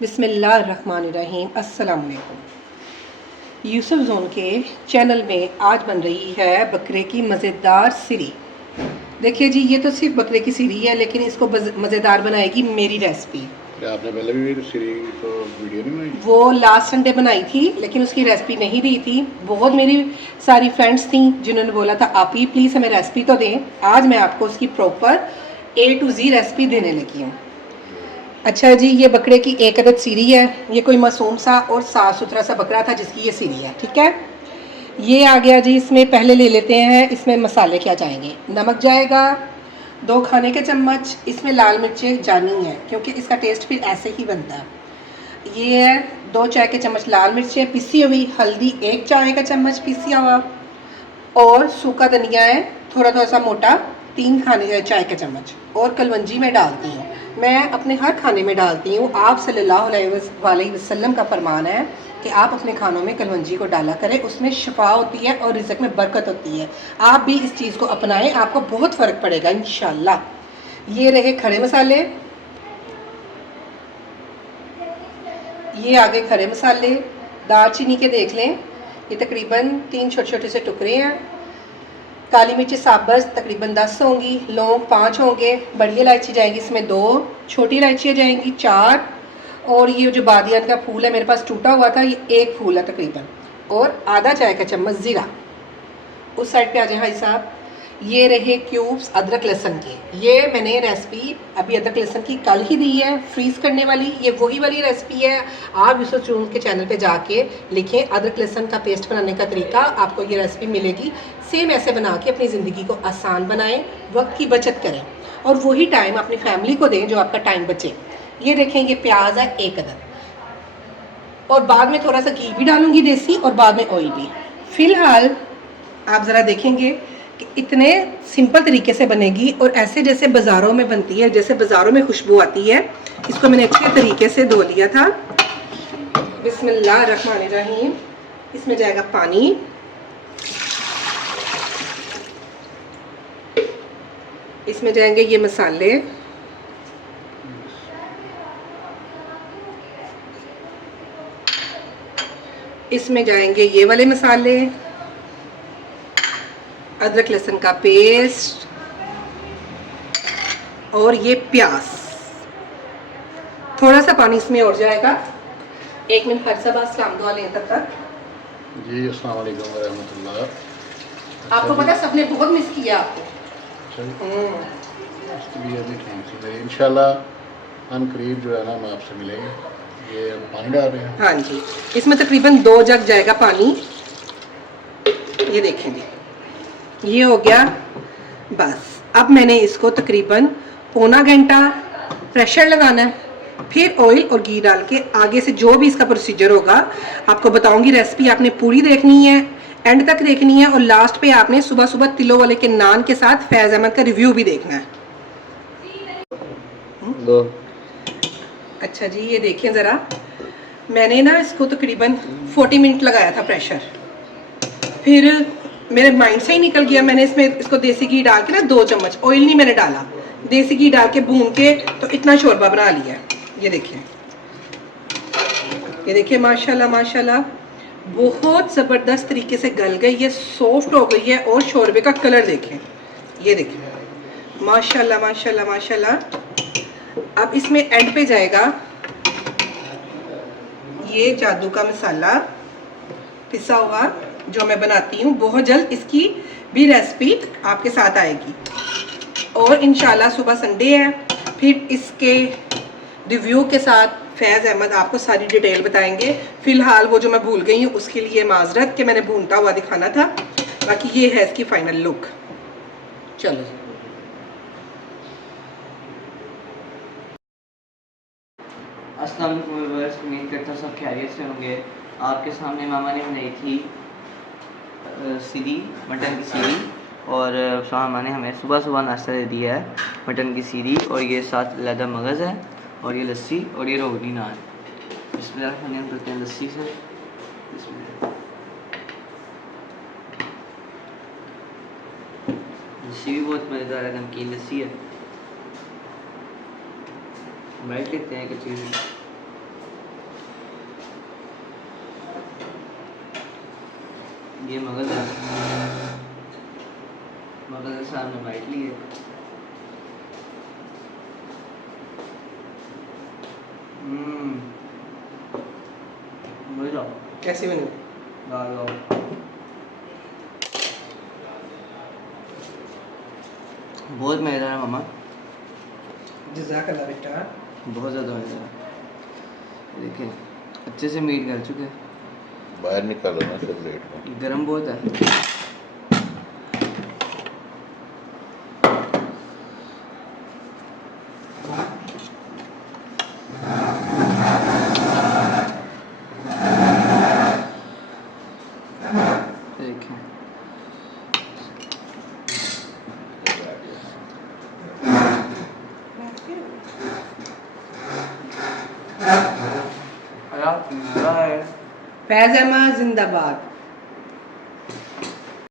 बिस्मिल्लाहिर्रहमानिर्रहीम। अस्सलाम वालेकुम। यूसुफ जोन के चैनल में आज बन रही है बकरे की मज़ेदार सिरी। देखिए जी, ये तो सिर्फ बकरे की सिरी है, लेकिन इसको मज़ेदार बनाएगी मेरी रेसिपी। आपने पहले भी सिरी तो वीडियो नहीं बनाई? वो लास्ट संडे बनाई थी, लेकिन उसकी रेसिपी नहीं दी थी। बहुत मेरी सारी फ्रेंड्स थी जिन्होंने बोला था आप ही प्लीज़ हमें रेसिपी तो दें। आज मैं आपको उसकी proper A to Z recipe देने लगी हूँ। अच्छा जी, ये बकरे की एक अदद सीरी है। ये कोई मासूम सा और साफ़ सुथरा सा बकरा था जिसकी ये सीरी है, ठीक है। ये आ गया जी। इसमें पहले ले लेते हैं, इसमें मसाले क्या जाएंगे। नमक जाएगा 2 खाने के चम्मच। इसमें लाल मिर्चें जानी है क्योंकि इसका टेस्ट फिर ऐसे ही बनता है। ये है 2 चाय के चम्मच लाल मिर्चें पिसी हुई। हल्दी 1 चाय का चम्मच पिसा हुआ। और सूखा धनिया है थोड़ा थोड़ा सा मोटा 3 खाने चाय के चम्मच। और कलवंजी मैं डालती हूँ, मैं अपने हर खाने में डालती हूँ। आप सल्लल्लाहु अलैहि वसल्लम का फरमान है कि आप अपने खानों में कलवंजी को डाला करें, उसमें शिफा होती है और रिज़्क़ में बरकत होती है। आप भी इस चीज़ को अपनाएं, आपको बहुत फ़र्क पड़ेगा इंशाल्लाह। ये रहे खड़े मसाले, ये आगे खड़े मसाले। दालचीनी के देख लें, ये तकरीबन 3 छोटे छोटे से टुकड़े हैं। काली मिर्च साबत तकरीबन 10 होंगी। लौंग 5 होंगे। बड़ी इलायची जाएगी इसमें 2, छोटी इलायचियाँ जाएंगी 4। और ये जो बादियान का फूल है मेरे पास टूटा हुआ था, ये 1 फूल है तकरीबन। और आधा चाय का चम्मच ज़ीरा। उस साइड पे आ जाए भाई साहब। ये रहे क्यूब्स अदरक लहसुन के। ये मैंने रेसिपी अभी अदरक लहसुन की कल ही दी है, फ्रीज़ करने वाली। ये वही वाली रेसिपी है। आप यूसुफ जोन के चैनल पे जाके लिखें अदरक लहसुन का पेस्ट बनाने का तरीका, आपको ये रेसिपी मिलेगी। सेम ऐसे बना के अपनी ज़िंदगी को आसान बनाएं, वक्त की बचत करें और वही टाइम अपनी फैमिली को दें जो आपका टाइम बचे। ये देखें, ये प्याज है 1 अदद। और बाद में थोड़ा सा घी भी डालूंगी देसी, और बाद में ऑयल भी। फ़िलहाल आप ज़रा देखेंगे कि इतने सिंपल तरीके से बनेगी और ऐसे जैसे बाज़ारों में बनती है, जैसे बाज़ारों में खुशबू आती है। इसको मैंने अच्छे तरीके से धो लिया था। बिस्मिल्लाहिर्रहमानिर्रहीम। इसमें जाएगा पानी, इसमें जाएंगे ये मसाले, इसमें जाएंगे ये वाले मसाले, अदरक लहसुन का पेस्ट और ये प्याज। थोड़ा सा पानी इसमें और जाएगा। 1 मिनट हर सब सलाम दुआ लें तब तक। जी अस्सलाम वालेकुम रहमतुल्लाह। आपको पता है सबने बहुत मिस किया आपको। इंशाल्लाह अनकरीब जो है ना मैं आपसे मिलेंगे। ये पानी डाल रहे हैं? हाँ जी, इसमें तकरीबन 2 जग जाएगा पानी। ये देखें जी, ये हो गया। बस अब मैंने इसको तकरीबन पौना घंटा प्रेशर लगाना है। फिर ऑयल और घी डाल के आगे से जो भी इसका प्रोसीजर होगा आपको बताऊंगी। रेसिपी आपने पूरी देखनी है, एंड तक देखनी है। और लास्ट पे आपने सुबह सुबह तिलों वाले के नान के साथ फैज़ अहमद का रिव्यू भी देखना है। अच्छा जी, ये देखिए ज़रा, मैंने ना इसको तकरीबन 40 मिनट लगाया था प्रेशर। फिर मेरे माइंड से ही निकल गया, मैंने इसको देसी घी डाल के ना 2 चम्मच, ऑयल नहीं मैंने डाला, देसी घी डाल के भून के तो इतना शोरबा बना लिया। ये देखिए, ये देखिए, माशाल्लाह माशाल्लाह बहुत ज़बरदस्त तरीके से गल गई है, सॉफ्ट हो गई है। और शोरबे का कलर देखें, ये देखिए, माशाल्लाह माशाल्लाह माशाल्लाह। अब इसमें एंड पे जाएगा ये जादू का मसाला पिसा हुआ जो मैं बनाती हूँ। बहुत जल्द इसकी भी रेसिपी आपके साथ आएगी। और इंशाल्लाह सुबह संडे है, फिर इसके रिव्यू के साथ फैज़ अहमद आपको सारी डिटेल बताएंगे। फ़िलहाल वो जो मैं भूल गई हूँ उसके लिए माजरत कि मैंने भूनता हुआ दिखाना था। बाकी ये है इसकी फ़ाइनल लुक। चलो, अस्सलाम वालेकुम व्यूअर्स, उम्मीद करता हूँ सब खैरियत से होंगे। आपके सामने मामा ने बनाई थी सीरी, मटन की सीरी। और मामा ने हमें सुबह सुबह नाश्ता दे दिया है, मटन की सीरी। और ये साथ लहदा मगज़ है, और ये लस्सी, और ये रोगनी नान। बिस्मिल्लाह हम करते हैं लस्सी से। लस्सी भी बहुत मज़ेदार है, नमकीन लस्सी है। बैठ लेते हैं कि चीज़ ये मगज़ है, मगज़ के सामने वाइट ली है। मज़ा कैसी बनी? बहुत मज़ेदार है मामा, जज़ाकल्लाह बेटा। बहुत ज़्यादा मज़ेदार। देखिए अच्छे से मीट कर चुके हैं, बाहर निकालो ना सब प्लेट में। गरम बहुत है। देखिए फैज़ अहमद जिंदाबाद।